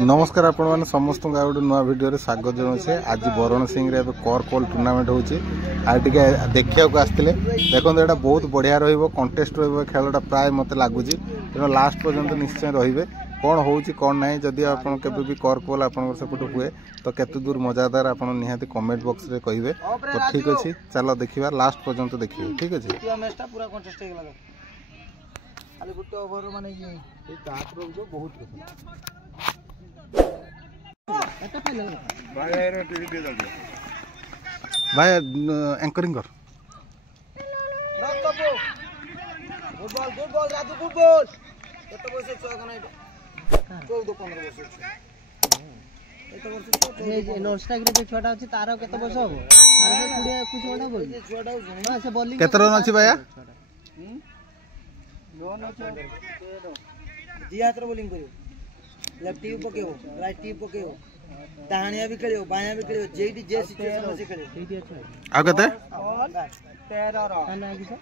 नमस्कार आपण मैंने समस्त गोटे नुआ भिडियो स्वागत जनाऊे। आज बरण सिंह रे करकोल टूर्नामेंट होची देखा आसते देखो यहाँ बहुत बढ़िया रंटेस्ट खेलटा प्राय मत लगुच तेना लास्ट पर्यंत निश्चय रे कौन होची कौन ना जदि आप करकोल आप हुए तो केते दूर मजादार आप निहाती कमेंट बॉक्स रे कहिबे। तो ठीक अच्छे चलो देखा लास्ट पर्यंत देखिए। ठीक अच्छे भाई एंकरिंग कर good ball Raju good ball केते बसे छुआ कना एटा 14 15 बसे एतो वर्ष ए नॉन स्ट्राइक रे छुआटा अछि तारो केते बस हो अरे कुड़े कुछ होना बोल छुआटा हां से बॉलिंग केते रन अछि भैया लोन अछि दी हाथ रे बॉलिंग करियो लेफ्ट टी पकेओ राइट टी पकेओ दाहिया भी खेलियो बाया भी खेलियो जेडी जे सिचुएशन में से खेलियो एठी अछि आ केते 13 रन ना कि sir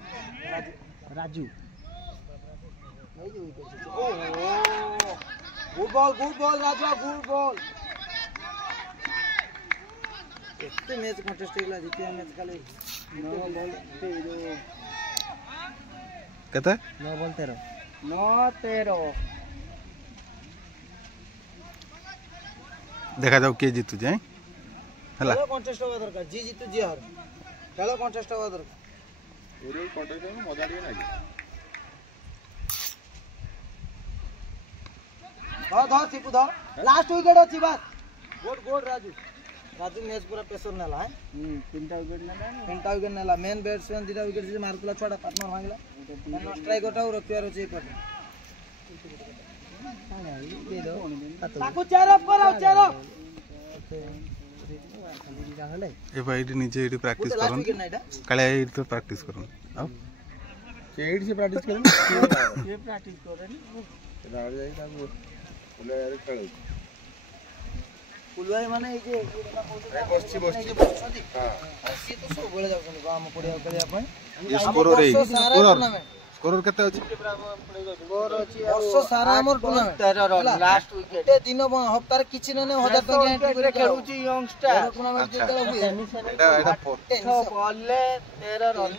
Raju good ball Raju good ball एते मैच कंटेस्ट केला जीतिया मैच खाली 9 बॉल केते 9 बॉल 13 देखा जाओ के जीतु जाए हला खेलो कंटेस्ट होवा दरकार जी जीतु जी हार खेलो कंटेस्ट होवा दरकार एरे कंटेस्ट में मजा दिए ना धर सिपु धर लास्ट विकेट अछि बात गुड राजू मैच पूरा प्रेशर नेला है तीनटा विकेट नेला मेन बैट्समैन दिटा विकेट से मारतला छोड़ा पार्टनर भागला मेन स्ट्राइक उठाउ रखियार अछि पर दे दो ताकू चार अप ए भाई नीचे इडी प्रैक्टिस करन काले इडी तो प्रैक्टिस करन आ केडी से प्रैक्टिस करन ये प्रैक्टिस करन राड जाई ता बोले यार खेल पुलवाई माने ए जे बसछि हां सी तो सब बोले जाउछन गाम पड़िया करिया पय स्कोर केते अछि स्कोर अछि वर्ष सारा हमर टूर्नामेंट 13 रन लास्ट विकेट ए दिन हफ्तार किछि ने 1000 टका एंट्री करे खेलुची यंगस्टर टूर्नामेंट जेतला हुए एटा बॉल ले 13 रन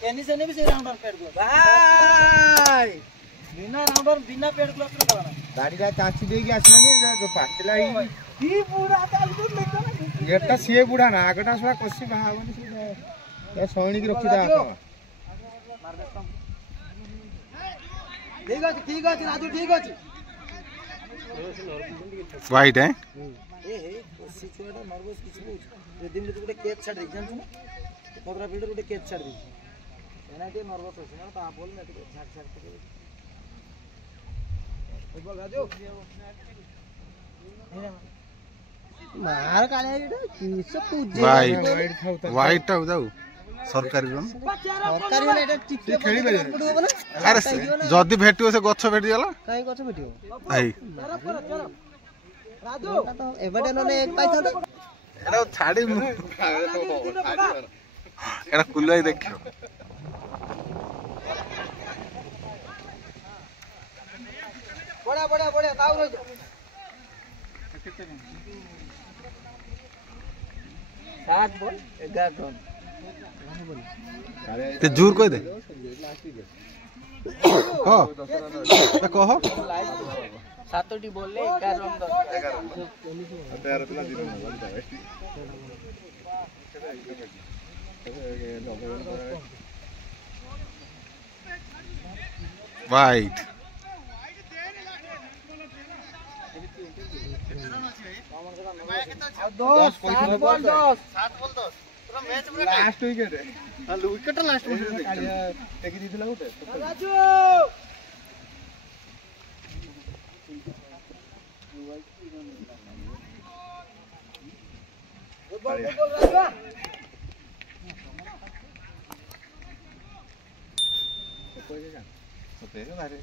टेनिस ने भी से राउंडर पेड गलो भाई बिना राउंडर बिना पेड ग्लास रे खेलना गाड़ी का चाची देगी आसला जो पाटला ही की पूरा चाल तो लेकर एटा से बुढ़ा ना आगटा सवा कोसी बाहावनी से ए सोणी की रखी दा ठीक है राजू ठीक है वाइट है ए हे सिचुएशन नर्वस किछ बुझ ए दिन में गुटे कैच छाड़ दे जानछु ना 15 फील्डर गुटे कैच छाड़ दे एनाटे नर्वस होछ ना ता बोल में छाड़ के ओ बोल राजू मार काले एटा किछ पूजे वाइट टा जाऊ सरकारी रन एटा टिके खेली पड़ो ना अरे जदी भेटियो से गछ भेटि गेला काई गछ भेटियो भाई राजू तो एबडे नने एक पाइथा दे एटा छाडी एटा कुलई देखियो बड़ा ताऊ रे 7 बॉल 11 रन ते जूर कोई दे हां ते कहो 7टी बॉल ले 11 रन 11 पिला दिन वाइट लास्ट विकेट है विकेट लास्ट टेकी दिला उठे राजू गुड बॉल राजू सपेरे बारे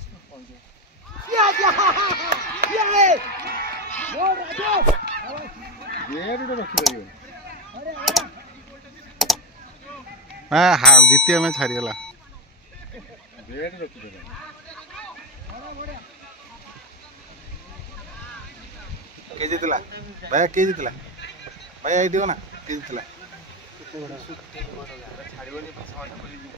ये वो राजू ये रखी परियो हां जीतिया मैच हारी गला रेड रखी किए जितला भैया किए जितला भैया ये दियो ना किए जितला